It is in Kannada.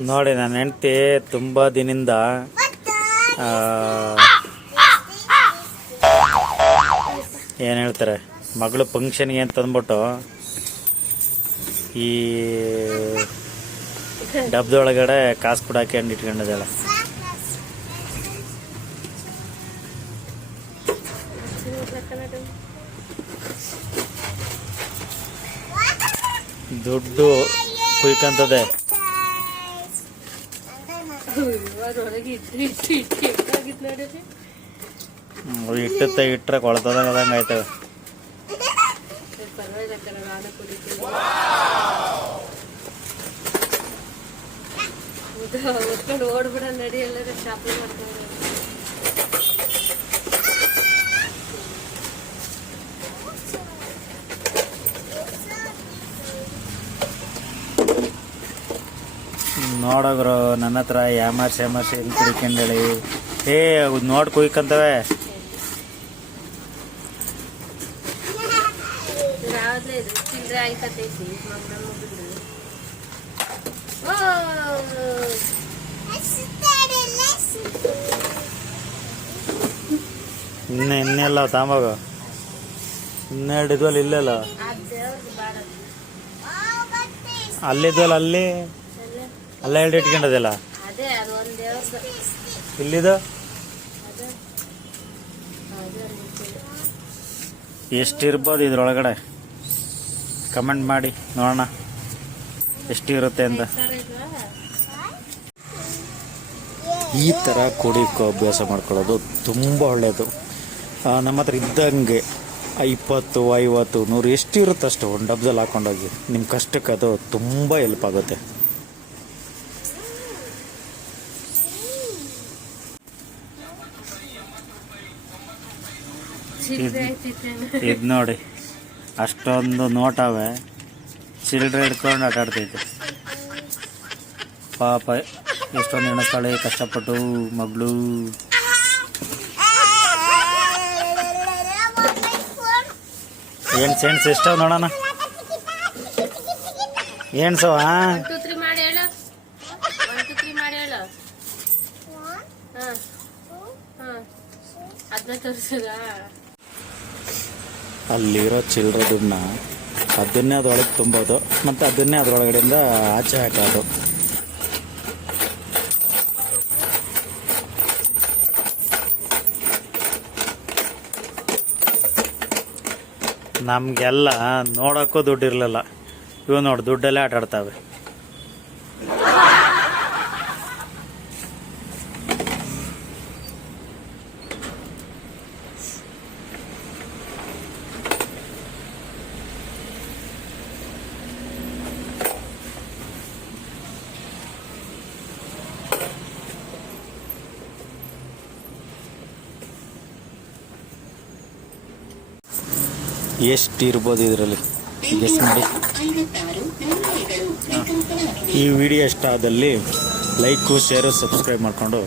ನೋಡಿ ನನ್ನ ಹೆಂಡತಿ ತುಂಬ ದಿನದಿಂದ ಏನು ಹೇಳ್ತಾರೆ ಮಗಳು ಫಂಕ್ಷನ್ಗೆ ಅಂತ ಅಂದ್ಬಿಟ್ಟು ಈ ಡಬ್ಬದೊಳಗಡೆ ಕಾಸು ಕೂಡ ಹಾಕೊಂಡು ಇಟ್ಕೊಂಡಿದ್ದಾಳೆ. ದುಡ್ಡು ಕುಯ್ಕಂತದೆ. ಇಟ್ಟರೆ ಕೊಳ್ತದಂಗೆ ಆಯ್ತವೆ. ಓಡ್ಬಿಡ ನಡಿ ಎಲ್ಲರ ಶಾಪಿಂಗ್ ಮಾಡ್ತಾರೆ. ನೋಡೋಗ್ರು ನನ್ನ ಹತ್ರ ಯಾಮರ್ಸಿ ಹೆಂಗೆ ಕುಡಿಕೊಂಡೇಳಿ ನೋಡಿ ಕುಯ್ಕಂತವೆ. ಇನ್ನೆಲ್ಲ ತಾಂಬಾಗ ಇನ್ನೆರಡು ಇದ್ವಲ್ಲ ಇಲ್ಲೆಲ್ಲ ಅಲ್ಲಿದ್ವಲ್ಲ ಅಲ್ಲಿ ಅಲ್ಲ ಎರಡು ಇಟ್ಕೊಂಡದಲ್ಲ ಇಲ್ಲಿದು ಎಷ್ಟಿರ್ಬೋದು ಇದ್ರೊಳಗಡೆ ಕಮೆಂಟ್ ಮಾಡಿ ನೋಡೋಣ ಎಷ್ಟಿರುತ್ತೆ ಅಂತ. ಈ ಥರ ಕುಡಿಯೋ ಅಭ್ಯಾಸ ಮಾಡ್ಕೊಳ್ಳೋದು ತುಂಬ ಒಳ್ಳೆಯದು. ನಮ್ಮ ಹತ್ರ ಇದ್ದಂಗೆ 20, 50, 100 ಎಷ್ಟಿರುತ್ತೆ ಅಷ್ಟು ಒಂದು ಡಬ್ದಲ್ಲಿ ಹಾಕೊಂಡೋಗಿ ನಿಮ್ಮ ಕಷ್ಟಕ್ಕೆ ಅದು ತುಂಬ ಹೆಲ್ಪ್ ಆಗುತ್ತೆ. ಇದು ನೋಡಿ ಅಷ್ಟೊಂದು ನೋಟವೆ ಚಿಲ್ಡ್ರೆ ಹಿಡ್ಕೊಂಡು ಆಟಾಡ್ತೈತೆ. ಪಾಪ ಎಷ್ಟೊಂದು ಎಣಿಸ್ತಾಳೆ ಕಷ್ಟಪಟ್ಟು ಮಗಳು. ಏನು ಸೆಣ್ಸ್ ಎಷ್ಟವ ನೋಡೋಣ ಏಣ್ಸವ ಅಲ್ಲಿರೋ ಚಿಲ್ಲರೆ ದುಡ್ಡನ್ನ ಅದನ್ನೇ ಅದರೊಳಗೆ ತುಂಬೋದು ಮತ್ತು ಅದನ್ನೇ ಅದರೊಳಗಡೆಯಿಂದ ಆಚೆ ಹಾಕೋದು. ನಮಗೆಲ್ಲ ನೋಡೋಕ್ಕೂ ದುಡ್ಡು ಇರಲಿಲ್ಲ. ಇವು ನೋಡಿ ದುಡ್ಡಲ್ಲೇ ಆಟ ಆಡ್ತಾವೆ. ಎಷ್ಟಿರ್ಬೋದು ಇದರಲ್ಲಿ ಗೆಸ್ ಮಾಡಿ. ಈ ವಿಡಿಯೋ ಇಷ್ಟ ಆದಲ್ಲಿ ಲೈಕು ಶೇರು ಸಬ್ಸ್ಕ್ರೈಬ್ ಮಾಡಿಕೊಂಡು